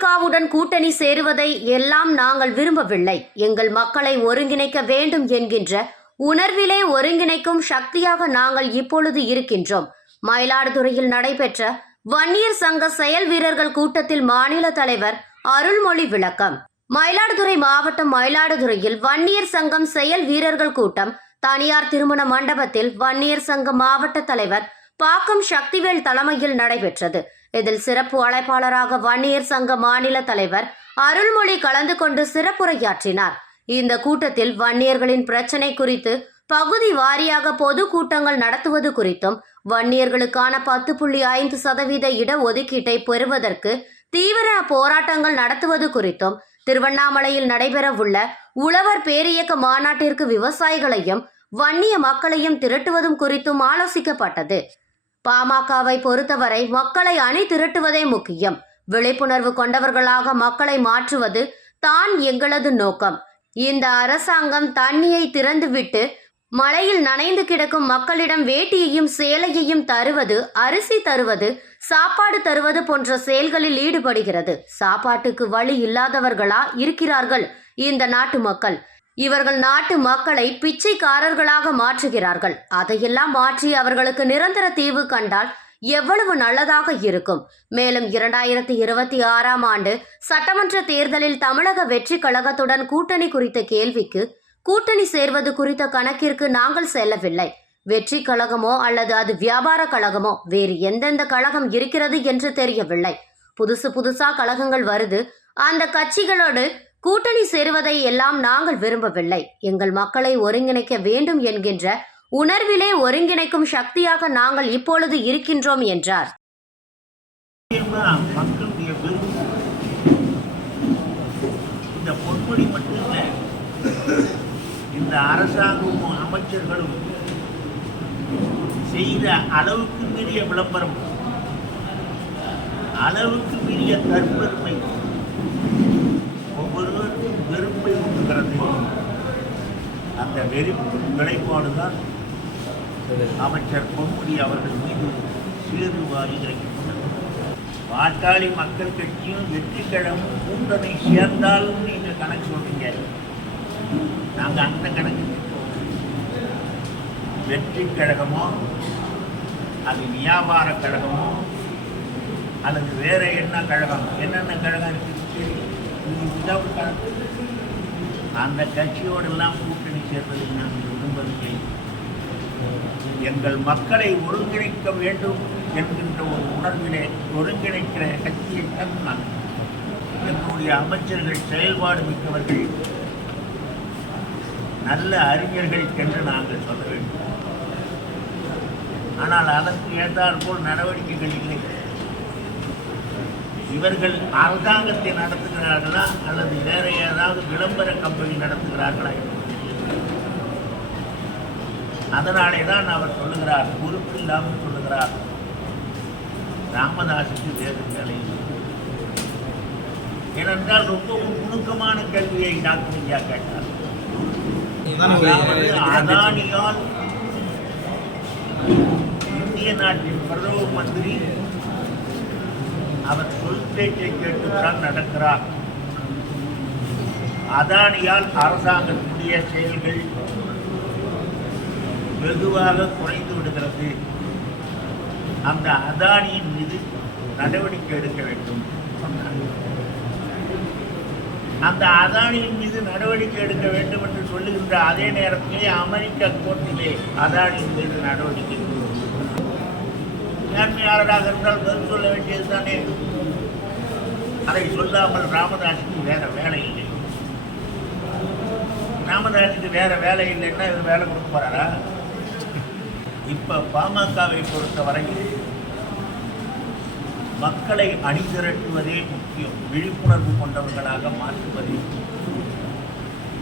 தாவேகாவுடன் கூட்டணி சேருவதை எல்லாம் நாங்கள் விரும்பவில்லை. எங்கள் மக்களை ஒருங்கிணைக்க வேண்டும் என்கின்ற உணர்விலே ஒருங்கிணைக்கும் சக்தியாக நாங்கள் இப்பொழுது இருக்கின்றோம். மயிலாடுதுறையில் நடைபெற்ற வன்னியர் சங்க செயல் வீரர்கள் கூட்டத்தில் மாநில தலைவர் அருள்மொழி விளக்கம். மயிலாடுதுறை மாவட்டம் மயிலாடுதுறையில் வன்னியர் சங்கம் செயல் வீரர்கள் கூட்டம் தனியார் திருமண மண்டபத்தில் வன்னியர் சங்க மாவட்ட தலைவர் பாக்கம் சக்திவேல் தலைமையில் நடைபெற்றது. இதில் சிறப்பு அழைப்பாளராக வன்னியர் சங்க மாநில தலைவர் அருள்மொழி கலந்து கொண்டு சிறப்புரையாற்றினார். இந்த கூட்டத்தில் வன்னியர்களின் பிரச்சினை குறித்து பகுதி வாரியாக பொது கூட்டங்கள் நடத்துவது குறித்தும் வன்னியர்களுக்கான 10.5% இடஒதுக்கீட்டை பெறுவதற்கு தீவிர போராட்டங்கள் நடத்துவது குறித்தும் திருவண்ணாமலையில் நடைபெறவுள்ள உழவர் பேரியக்க மாநாட்டிற்கு விவசாயிகளையும் வன்னிய மக்களையும் திரட்டுவதும் குறித்தும் ஆலோசிக்கப்பட்டது. பாமகவை பொறுத்தவரை மக்களை அணி திரட்டுவதே முக்கியம். விழிப்புணர்வு கொண்டவர்களாக மக்களை மாற்றுவது தான் எங்களது நோக்கம். இந்த அரசாங்கம் தண்ணியை திறந்துவிட்டு மழையில் நனைந்து கிடக்கும் மக்களிடம் வேட்டியையும் சேலையையும் தருவது, அரிசி தருவது, சாப்பாடு தருவது போன்ற செயல்களில் ஈடுபடுகிறது. சாப்பாட்டுக்கு வழி இல்லாதவர்களா இருக்கிறார்கள் இந்த நாட்டு மக்கள். இவர்கள் நாட்டு மக்களை பிச்சைக்காரர்களாக மாற்றுகிறார்கள். அதையெல்லாம் மாற்றி அவர்களுக்கு நிரந்தர தீர்வு கண்டால் எவ்வளவு நல்லதாக இருக்கும். மேலும் 2026ஆம் ஆண்டு சட்டமன்ற தேர்தலில் தமிழக வெற்றி கழகத்துடன் கூட்டணி குறித்த கேள்விக்கு கூட்டணி சேர்வது குறித்த கணக்கிற்கு நாங்கள் செல்லவில்லை. வெற்றி கழகமோ அல்லது அது வியாபார கழகமோ வேறு எந்தெந்த கழகம் இருக்கிறது என்று தெரியவில்லை. புதுசா கழகங்கள் வருது. அந்த கட்சிகளோடு கூட்டணி சேருவதை எல்லாம் நாங்கள் விரும்பவில்லை. எங்கள் மக்களை ஒருங்கிணைக்க வேண்டும் என்கின்ற உணர்விலே ஒருங்கிணைக்கும் சக்தியாக நாங்கள் இப்பொழுது இருக்கின்றோம் என்றார். இந்த பொன்முடி மட்டுமல்ல, இந்த அரசாங்கமும் அமைச்சர்களும் செய்த அளவுக்கு மீறிய விளம்பரம், அளவுக்கு மீறிய தற்பெருமை ஒவ்வொருவருக்கும் வெறுப்பை ஊட்டுகிறது. அந்த வெறுப்பு விளைப்பாடுதான் அமைச்சர் பொன்முடி அவர்கள் மீது சீர்வாரி இறக்கப்பட்டது. பாட்டாளி மக்கள் கட்சியும் வெற்றி கழகமும் கூட்டணி சேர்ந்தாலும் நீங்கள் கணக்கு சொல்றீங்க. நாங்கள் அந்த கணக்கு வெற்றி கழகமோ அது வியாபார கழகமோ அல்லது வேற என்ன கழகம், என்னென்ன கழகம் இருக்கு, அந்த கட்சியோடெல்லாம் கூட்டணி சேர்வதை நாங்கள் விரும்பவில்லை. எங்கள் மக்களை ஒருங்கிணைக்க வேண்டும் என்கின்ற ஒரு உணர்விலே ஒருங்கிணைக்கிற கட்சியை தான் நாங்கள். எங்களுடைய அமைச்சர்கள் செயல்பாடு மிக்கவர்கள், நல்ல அறிஞர்கள் என்று நாங்கள் சொல்ல வேண்டும். ஆனால் அதற்கு ஏற்றாற் போல் நடவடிக்கைகள் இல்லை. இவர்கள் அரசாங்கத்தை நடத்துகிறார்களா அல்லது வேற ஏதாவது விளம்பர கம்பெனி நடத்துகிறார்களா? அதனாலே தான் அவர் சொல்லுகிறார், பொறுப்பு இல்லாமல் சொல்லுகிறார், ராமதாஸுக்கு வேறு வேலை. ஏனென்றால் ரொம்ப நுணுக்கமான கேள்வியை டாக்டர் ஐயா கேட்டார். அதானியால் இந்திய நாட்டின் பிரதம மந்திரி அவர் சொல் பேச்சை கேட்டுத்தான் நடக்கிறார். அதானியால் அரசாங்கத்துடைய செயல்கள் வெகுவாக குறைந்து விடுகிறது. அந்த அதானியின் மீது நடவடிக்கை எடுக்க வேண்டும் சொன்னார். அந்த அதானியின் மீது நடவடிக்கை எடுக்க வேண்டும் என்று சொல்லுகின்ற அதே நேரத்திலே அமெரிக்க கோர்ட்டிலே அதானியின் மீது நடவடிக்கை நேர்மையாளராக இருந்தால் பதில் சொல்ல வேண்டியது தானே. அதை சொல்லாமல் ராமதாஸுக்கு வேற வேலை இல்லை. ராமதாஸுக்கு வேற வேலை இல்லைன்னா இவர் வேலை கொடுக்க போறாரா? இப்ப பாமகவை பொறுத்தவரையில் மக்களை அணிதிரட்டுவதே முக்கியம், விழிப்புணர்வு கொண்டவர்களாக மாற்றுவதே முக்கியம்.